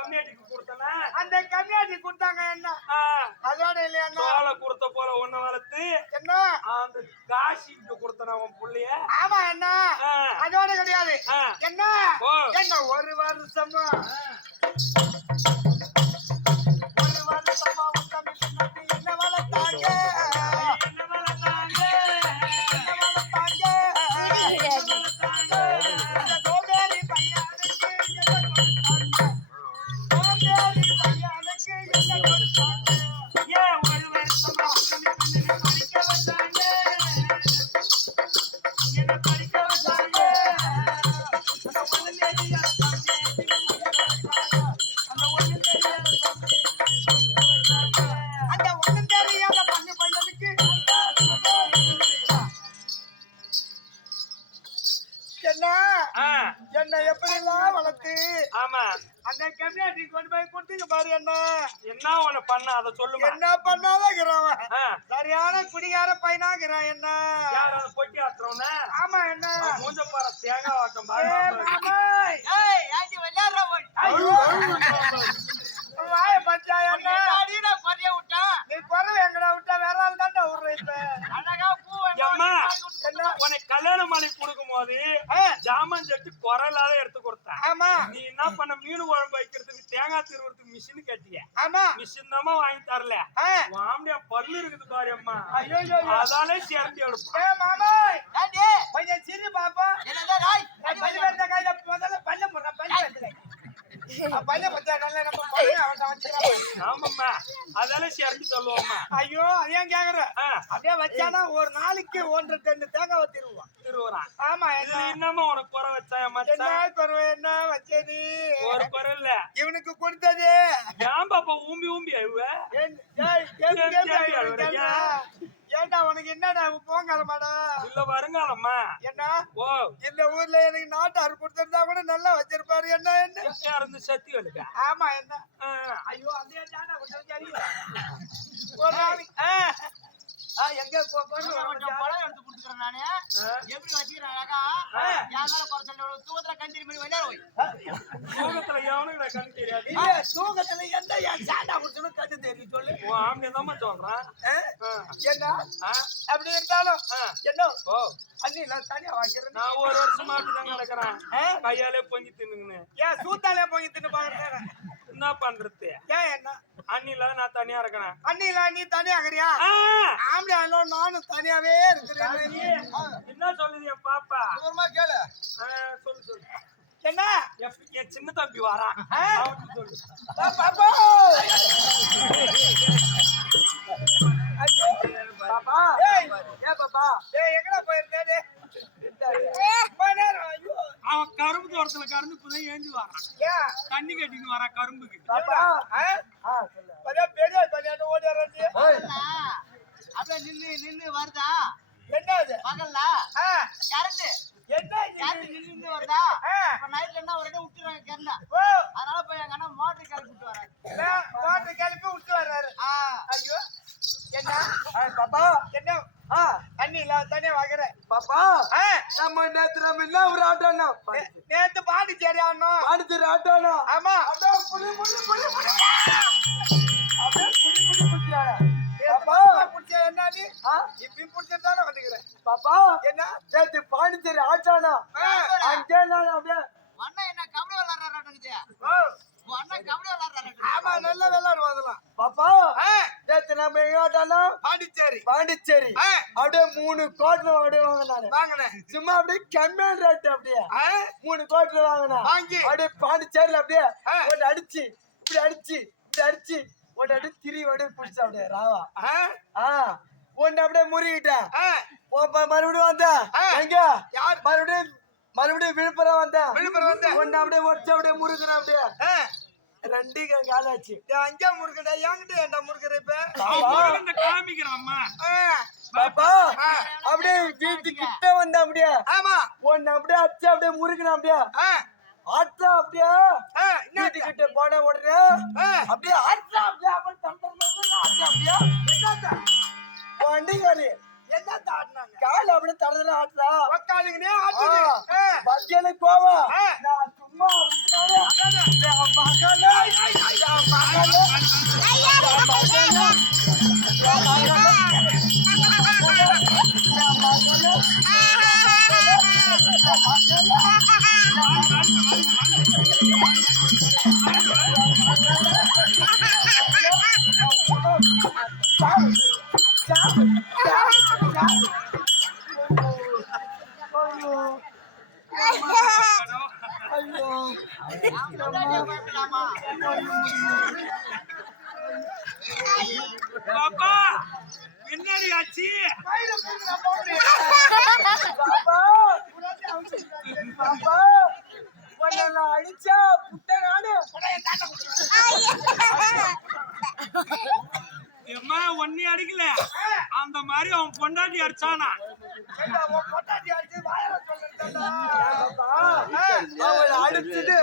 கம்மியாட்டிக்கு கொடுத்தனா? அந்த கம்மியாட்டி கொடுத்தாங்க என்ன? அதோட இல்லையா சோள கொடுத்த போல ஒண்ணு வளர்த்து என்ன? அந்த காசிக்கு கொடுத்தன அவன் புள்ளைய? ஆமா என்ன. அதோட கிடையாது. என்ன. என்ன ஒரு வருஷமா? ஒரு வருஷமா என்ன வளர்த்தாங்க? என்ன வளர்த்தாங்க? Yeah, yeah. என்ன ஆ, என்ன எப்படிலாம் வளர்த்து? ஆமா. அந்த கம்யூனிட்டி கொண்டு போய் கொடுத்தீங்க பாரு என்ன. என்ன ஒண்ணு பண்ண அதை சொல்லுமா. என்ன பண்ணாதான் சரியான குடிகார பையனாகிறான் என்ன. பொட்டி ஆத்துறவன? ஆமா என்ன. மூஞ்ச பாரு தேங்காய் வாட்டம் ஏ பாரு. உன் வாய விட்டான்? நீ குறவு எங்கடா விட்டா? வேற ஆள் தான்டா விடுற இப்ப உனக்கு கல்யாண மாலை கொடுக்கும் போது ஜாமான் செட்டு குரலாத எடுத்து கொடுத்தேன். ஆமா. நீ என்ன பண்ண மீன் குழம்பு வைக்கிறதுக்கு தேங்காய் திருவுறதுக்கு மிஷின் கட்டிய. ஆமா. மிஷின் தாம்மா வாங்கி தரல. வாம்பியா பல்லு இருக்குது பாரு அம்மா. அதாலே சேர்ந்து ஏ மாமாய் ஆண்டி கொஞ்சம் சிரி பாப்பா என்னதான் பல்லு முதல்ல பல்ல முறை பல்ல நல்லா நம்ம பல்ல அவன் வச்சுக்கலாம் ஆமாம்மா அதாலே சேர்ந்து சொல்லுவோம்மா ஐயோ அதையும் கேக்குற அப்படியே வச்சானா ஒரு நாளைக்கு ஒன்றரை டன்னு தேங்காய் வத்திருவான் திருவுறான் ஆமா இதுல என்ன என்னம்மா உனக்கு குறை வச்சா என்ன குறவு என்ன வச்சது ஒரு குறை இல்ல இவனுக்கு கொடுத்தது ஏன் பாப்பா ஊம்பி ஊம்பி அழுவ ஏன்டா உனக்கு என்னடா போங்கலமாடா? இல்ல வருங்காலம்மா. என்ன? ஓ. இந்த ஊர்ல எனக்கு நாட்டார் கொடுத்திருந்தா கூட நல்லா வச்சிருப்பாரு. என்ன என்ன? இருந்து சத்தி வலுக்க ஆமா என்ன? ஐயோ அதே தாண்டா ஒரு நாளைக்கு. ஆ. ஆ, எங்க போ- போன்னு வர கொஞ்சம் மாட்டியா? பழம் எடுத்து கொடுத்துக்கிறேன் நானு எப்படி அழகா? குறை சொல்ல போய். தூக்கத்துல எவனுக்கு தெரியாது. இல்ல, தூக்கத்துல எந்த என் சாண்டா குடிச்சனும் தெரியும் சொல்லு. உன் ஆம்பளை தான் சொல்றான் ஆ? ஆ. என்ன? அப்படி இருந்தாலும் ஆ. என்ன? ஓ. அண்ணி நான் தனியா வாக்கிறேன் நான் ஒரு வருஷமா அப்படிதான் கிடக்குறேன்? கையாலே பொங்கி தின்னுங்கன்னு ஏன் சூத்தாலே போய் தின்னு பாக்குறேன் என்ன பண்றது? ஏன் என்ன? அண்ணில நான் தனியா இருக்கிறேன். அண்ணில நீ தனியா இருக்கிறியா? ஆ, ஆம்பளை ஆளும் நானும் தனியாவே இருக்கிறேன். என்ன? சொல்லுது என் பாப்பா? கேளு. ஆ, சொல்லு சொல்லு. என்ன? என் சின்ன தம்பி வரான் சொல்லு. பாப்பா. பாப்பா. ஏய், பாப்பா? ஏய் எங்கடா போயிருந்தே நேரம். அவன் கரும்பு தோட்டத்துல கரும்பு இப்பதான் ஏஞ்சி வரான் ஏன்? தண்ணி கட்டின்னு வரான் கரும்புக்கு? அதான் நின்னு நின்னு வருதா? என்ன இது? பகல்ல கரண்ட். என்ன நின்னு நின்னு வருதா? நைட்ல என்ன ஒரே விட்டுறாங்க கரண்ட் ஓ, அதனால போய் எங்க அண்ணா மோட்டர் கிளப்பி விட்டு வராங்க நான் வாட்டர் கிளப்பி விட்டு வர்றாரு. ஆ ஐயோ, என்ன? பாப்பா, என்ன? ஆ, அண்ணி இல்ல, தனியா வாங்குறேன். பாப்பா ஆ, நம்ம நேத்து நம்ம என்ன ஒரு ஆட்டோனா நே- நேத்து பாண்டிச்சேரி ஆடணும். அடுத்த ஆட்டோனா ஆமா. அப்படியே புடி புடி புடி புடி. அப்படியே புடி புடி புடிச்சாங்க நேத்து பாப்பா புடிச்ச என்ன? நேத்து பாண்டிச்சேரி ஆட்டோனா அங்கே நான் அப்படியே. அண்ணா என்ன கபடி விளாடுறாரு ஓ, அண்ணா கபடி விளாடுறாரு ஆமா நல்லா விளையாடுவோம் அதெல்லாம். பாப்பா. நேத்து நம்ம எங்க ஆட்டோனா பாண்டிச்சேரி. பாண்டிச்சேரி. அப்படியே மூணு கோட்ல அப்படியே வாங்கினாரு. வாங்கினேன். அப்படியே கம்மியான ரேட் அப்படியே. மூணு கோட்ல வாங்கினா. வாங்கி. அப்படியே பாண்டிச்சேரியில அப்படியே. ஒன்று அடிச்சு இப்படி அடிச்சு இப்படி அடிச்சு ஒன்று அப்படியே திரி அப்படியே பிடிச்சா அப்படியே ராவா. ஆ, ஒன்னு அப்படியே முறிக்கிட்டேன். மறுபடியும் வந்தேன். ஆ. எங்க? யார்? மறுபடியும் மறுபடியும் விழுப்புரம் வந்தேன். விழுப்புரம் வந்த. ஒன்னு அப்படியே ஒடிச்சு அப்படியே முறுக்குறேன் அப்படியே. ரெண்டு காலாச்சு அங்கே முறுக்குடா, என்கிட்ட ஏன்டா முறுக்குற இப்ப? காமிக்கிறான் அம்மா. பாப்பா அப்படியே ஜெயித்து கிட்ட வந்த அப்படியே. ஆமா. ஒன்னு அப்படியே அச்சு அப்படியே முறுக்குன அப்படியே. ஆட்டா அப்படியே. வீட்டு கிட்ட போன உடனே அப்படியே ஆட்டா அப்படியே அவன் அப்படியே. வண்டிகளி என்னத்த ஆடினாங்க கால் அப்படியே தடத்துல ஆட்டுறா. உக்காளுங்கனே ஆட்டுது. பஜ்ஜியில கோவா நான் சும்மா மகனே. அழிச்சா புட்ட நாடு எம்மா ஒன்னி அடிக்கல. அந்த மாதிரி அவன் பொண்டாட்டி அடிச்சானா? அடிச்சுட்டு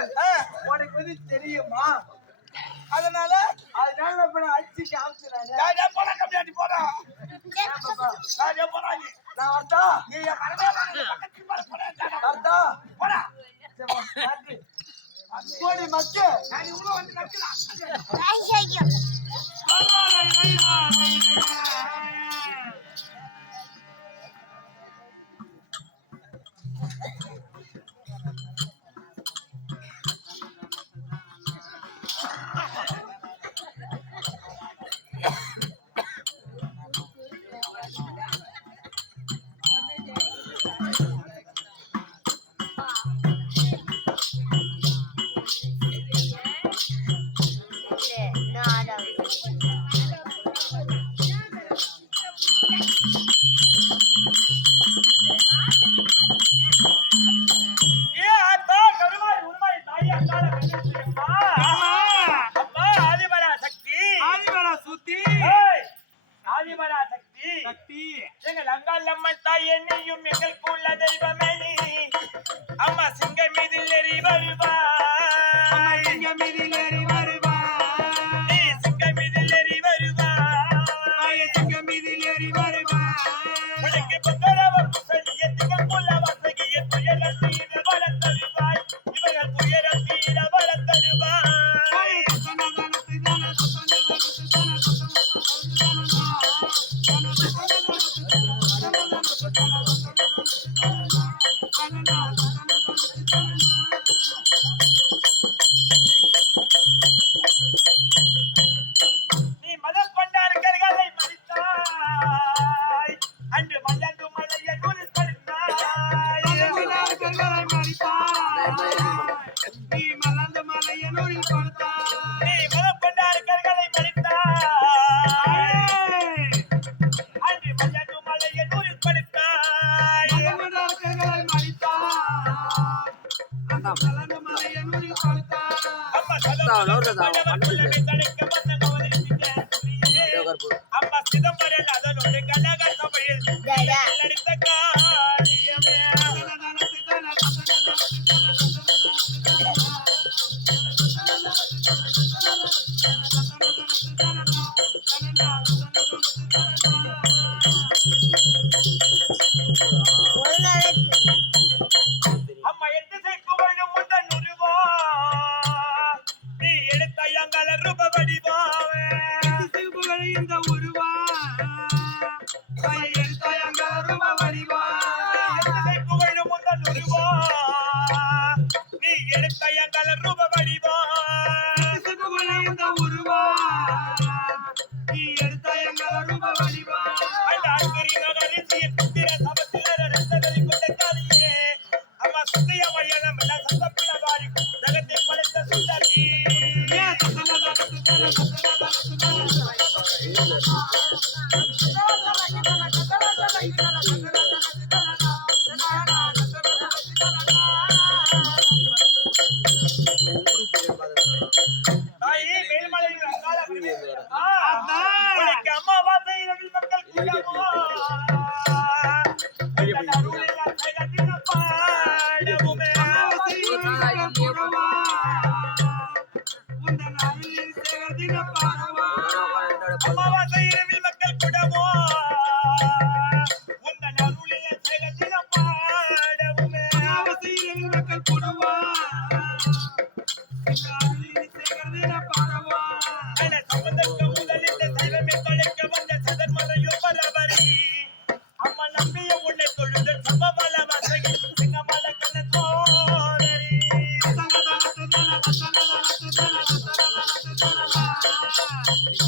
உனக்கு வந்து தெரியுமா? அதனால அதனால அடிச்சு காமிச்சுறாங்க போடா கம்மியாட்டி போடா. வேண்டாம் நீ எங்கள் அங்காளம்மன் தாய் என்னையும் எங்கள் குல தெய்வம் Bye.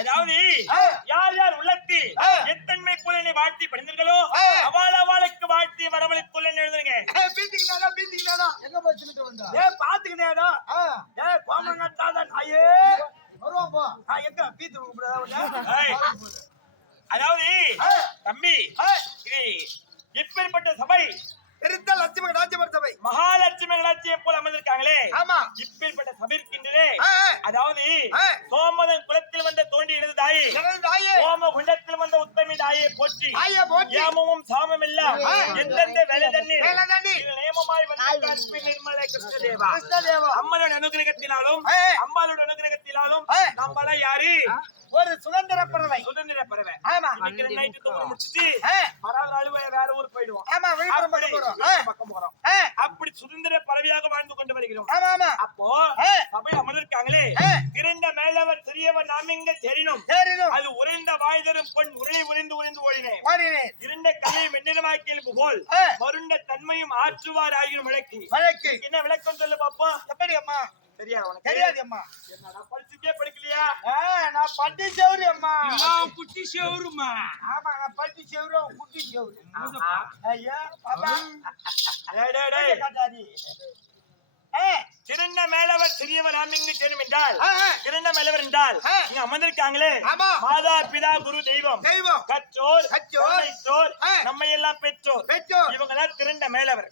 அதாவது. யார் யார் உள்ளத்தில் ஏய். எத்தன்மை குலனை வாழ்த்தி படிந்தீர்களோ. அவள் அவளுக்கு வாழ்த்தி வரவழை குலன் எழுதுங்க பீத்திக்கினாடா பீத்திக்கினாடா எங்க போய் தின்னுட்டு வந்த? ஏ பாத்துக்கினேடா ஆ, ஏ கோமங்கட்டாத நாயே வருவான் போ. ஆ, எங்க பீத்து கூப்பிடாத உன்னை? ஏய். அதாவது. தம்பி இது எப்பேற்பட்ட சபை பெருத்த லட்சுமி ராஜ்யபர் சபை. மகாலட்சுமி கடாட்சியை போல அமர்ந்திருக்காங்களே. ஆமா. இப்பேற்பட்ட. அதாவது. சோமதன் குலத்தில் வந்த தோண்டி இடது தாயே. குண்டத்தில் வந்த உத்தமி தாயை போற்றி. தாயே போற்றி. யாமமும் சாமம் ஏய். எந்தெந்த வேலை வேலை தண்ணி இதில் நேமமாய் வந்த காஷ்மீர் நிர்மலை கிருஷ்ணதேவா. கிருஷ்ணதேவா. அம்மனோட அனுகிரகத்தினாலும் ஏய். அம்பாளோட அனுகிரகத்தினாலும். நம்மளாம் யாரு? ஒரு சுதந்திர பறவை சுதந்திர பறவை ஆமா இன்னைக்கு நைட்டு தூங்க முடிச்சிட்டு. மறாவது நாள் வேற ஊருக்கு போயிடுவோம். ஆமா விழுப்புரம் போறோம். பக்கம் போறோம். அப்படி சுதந்திர பறவையாக வாழ்ந்து கொண்டு வருகிறோம். ஆமா ஆமா. அப்போ. சபை அமர்ந்திருக்காங்களே. இரண்ட மேலவர் சிறியவர் நாம் இங்க தெரினும் சரிடும் அது உறைந்த வாய்தரும் பொன் உருளை உறைந்து உறைந்து ஓடினேன் ஓடினேன் இருண்ட கல்லை வெண்ணிறமாக்கியல் போல் ஏய். மருண்ட தன்மையும் ஆற்றுவார் ஆகியும் விளக்கி. வழக்கு என்ன விளக்கம் சொல்லு பாப்போம்? எப்படி அம்மா? தெரியாது உனக்கு. தெரியாது அம்மா. என்னடா படிச்சுட்டே படிக்கலையா? நான் பட்டி செவரு அம்மா. குட்டி சேவருமா ஆமா நான் பட்டி செவரு குட்டி செவரு. ஐயா பாப்பா. டேய், டேய், டேய். காட்டாரி ஏய் சிறந்த மேலவர் சிறியவர் நாம் இங்கு சேரும் என்றால். சிறந்த மேலவர் என்றால் ஆ. இங்க அமர்ந்திருக்காங்களே ஆமா. மாதா பிதா குரு தெய்வம். தெய்வம். கற்றோர் கற்றோர், கற்றோர் ஆ. நம்மை எல்லாம் பெற்றோர். பெற்றோர். இவங்க தான் திரண்ட மேலவர்.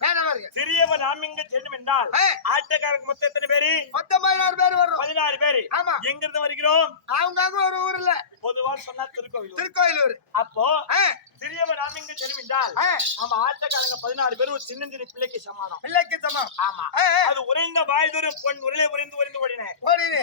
சிறியவர் நாம் இங்கு செல்லும் என்றால் ஆ. ஆட்டக்காரருக்கு மொத்தம் எத்தனை பேரு? மொத்தம் பதினாறு பேர் வர்றோம். பதினாறு பேரு. ஆமா. எங்க இருந்து வருகிறோம் அவங்க ஒரு ஊர்ல. பொதுவா சொன்னா திருக்கோவில் திருக்கோயிலூர். அப்போ சிறியவர் நாம் இங்கு ஆ. நம்ம ஆட்டக்காரங்க பதினாறு பேர் ஒரு சின்னஞ்சிறு பிள்ளைக்கு சமானம் பிள்ளைக்கு சமம் ஆமா. அது உறைந்த வாய்தொரும் பொன் உருளை உறைந்து உறைந்து ஓடின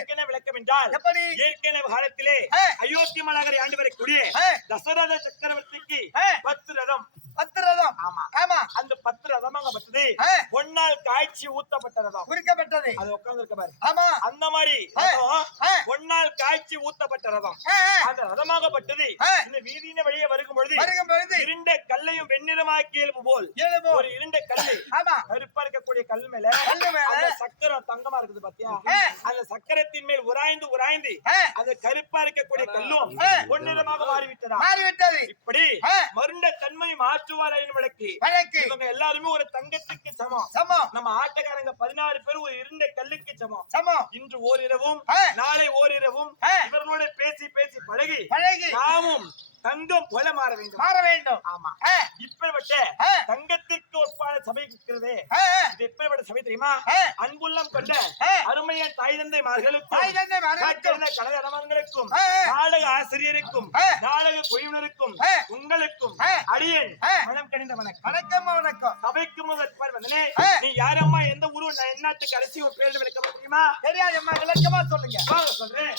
என்ன விளக்கம் என்றால் எப்படி ஏற்கனவே காலத்திலே. அயோத்தி மாநகரை ஆண்டு வரக்கூடிய. தசரத சக்கரவர்த்திக்கு. பத்து ரதம் பத்து ரதம் ஆமா ஆமா அந்த பத்து ரதம் அங்க பத்தது ஆ. பொன்னால் காய்ச்சி ஊத்தப்பட்ட ரதம் குறிக்கப்பட்டது அது உட்கார்ந்து இருக்க பாரு ஆமா அந்த மாதிரி ஆ. ரதம் ஆ. பொன்னால் காய்ச்சி ஊத்தப்பட்ட ரதம் ஆ, ஆ. அந்த ரதமாகப்பட்டது ஆ. இந்த வீதியின வழியே வருகும் பொழுது வருகும் பொழுது இருண்ட கல்லையும் வெண்ணிறமாக்கி இயல்பு போல் ஒரு இருண்ட கல்லு ஆமா கருப்பா இருக்கக்கூடிய கல் மேல. அந்த சக்கரம் தங்கமா இருக்குது பாத்தியா. அந்த சக்கரத்தின் மேல் உராய்ந்து உராய்ந்து. அந்த கருப்பா இருக்கக்கூடிய கல்லும். பொன்னிறமாக மாறிவிட்டதா மாறிவிட்டது இப்படி. மருண்ட தன்மை மாற்றுவார் விளக்கு வழக்கு. இவங்க எல்லாருமே ஒரு தங்கத்துக்கு சமம். சமம். நம்ம ஆட்டக்காரங்க பதினாறு பேர் ஒரு இருண்ட கல்லுக்கு சமம். சமம். இன்று ஓரிரவும். நாளை ஓரிரவும். இவர்களோட பேசி பேசி பழகி பழகி. நாமும் தங்கம் போல மாற வேண்டும் மாற வேண்டும் ஆமா இப்படிப்பட்ட. தங்கத்திற்கு ஒப்பான சபை இருக்கிறதே. இது எப்படிப்பட்ட சபை தெரியுமா. அன்புள்ளம் கொண்ட. அருமையான தாய் தந்தை மார்களுக்கும் ஆ. நாடக ஆசிரியருக்கும். நாடக குழுவினருக்கும். உங்களுக்கும். அடியேன். மனம் கணிந்த வணக்கம் வணக்கம் வணக்கம் சபைக்கு முதற் வந்தனே. நீ யாரம்மா எந்த ஊரு நான் என்னாட்டுக்கு அரசி ஒரு பேர் விளக்க முடியுமா தெரியாது அம்மா விளக்கமா சொல்லுங்க சொல்றேன்